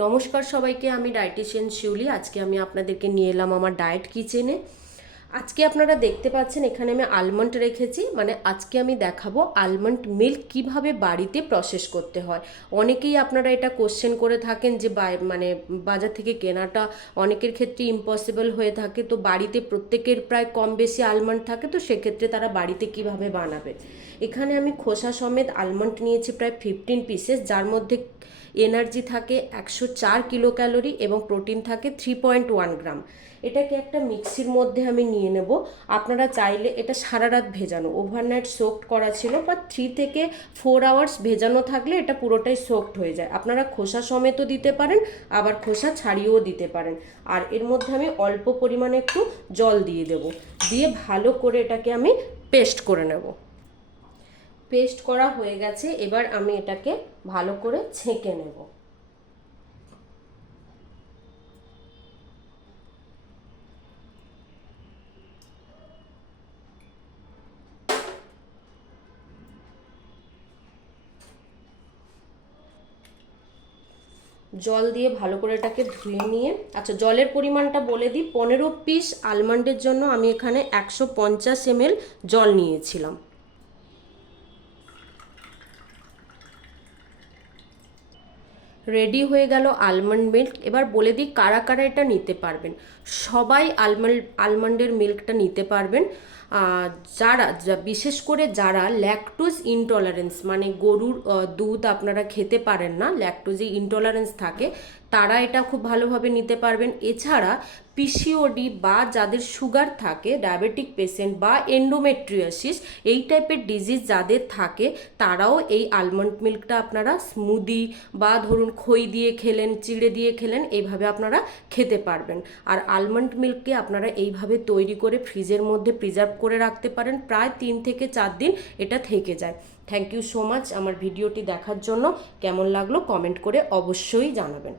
নমস্কার সবাইকে, আমি ডায়েটিশিয়ান শিউলি। আজকে আমি আপনাদেরকে নিয়ে এলাম আমার ডায়েট কিচেনে। আজকে আপনারা দেখতে পাচ্ছেন এখানে আমি আলমন্ড রেখেছি, মানে আজকে আমি দেখাবো আলমন্ড মিল্ক কিভাবে বাড়িতে প্রসেস করতে হয়। অনেকেই আপনারা এটা কোশ্চেন করে থাকেন যে মানে বাজার থেকে কেনাটা অনেকের ক্ষেত্রে ইম্পসিবল হয়ে থাকে, তো বাড়িতে প্রত্যেকের প্রায় কম বেশি আলমন্ড থাকে, তো সেক্ষেত্রে তারা বাড়িতে কিভাবে বানাবে। এখানে আমি খোসা সমেত আলমন্ড নিয়েছি প্রায় 15 পিসেস, যার মধ্যে এনার্জি থাকে 104 কিলো ক্যালোরি এবং প্রোটিন থাকে 3.1 গ্রাম। এটাকে একটা মিক্সির মধ্যে আমি নিয়ে নেব। আপনারা চাইলে এটা সারা রাত ভেজানো, ওভারনাইট সোকড করা ছিল, বা 3 থেকে 4 আওয়ার্স ভেজানো থাকলে এটা পুরোটাই সোকড হয়ে যায়। আপনারা খোসা সমেতও দিতে পারেন, আবার খোসা ছাড়িয়েও দিতে পারেন। আর এর মধ্যে আমি অল্প পরিমাণে একটু জল দিয়ে দেব, দিয়ে ভালো করে এটাকে আমি পেস্ট করে নেব। পেস্ট করা হয়ে গেছে, এবার আমি এটাকে ভালো করে ছেঁকে নেব। জল দিয়ে ভালো করে এটাকে ধুয়ে নিয়ে, আচ্ছা জলের পরিমাণটা বলে দিই। 15 পিস আলমন্ডের জন্য আমি এখানে 150 ml জল নিয়েছিলাম। রেডি হয়ে গেল আলমন্ড মিল্ক। এবার বলে দিই কারা কারা এটা নিতে পারবেন। সবাই আলমন্ডের মিল্কটা নিতে পারবেন। যারা বিশেষ করে যারা ল্যাকটোজ ইনটলারেন্স, মানে গরুর দুধ আপনারা খেতে পারেন না, ল্যাকটোজে ইনটলারেন্স থাকে, তারা এটা খুব ভালোভাবে নিতে পারবেন। এছাড়া পিসিওডি বা যাদের সুগার থাকে, ডায়াবেটিক পেশেন্ট বা এন্ডোমেট্রিয়াসিস এই টাইপের ডিজিজ যাদের থাকে, তারাও এই আলমন্ড মিল্কটা আপনারা স্মুদি বা ধরুন খই দিয়ে খেলেন, চিড়ে দিয়ে খেলেন, এইভাবে আপনারা খেতে পারবেন। আর আলমন্ড মিল্ককে আপনারা এইভাবে তৈরি করে ফ্রিজের মধ্যে প্রিজার্ভ করে রাখতে পারেন, প্রায় 3 থেকে 4 দিন এটা থেকে যায়। থ্যাংক ইউ সো মাচ আমার ভিডিওটি দেখার জন্য। কেমন লাগলো কমেন্ট করে অবশ্যই জানাবেন।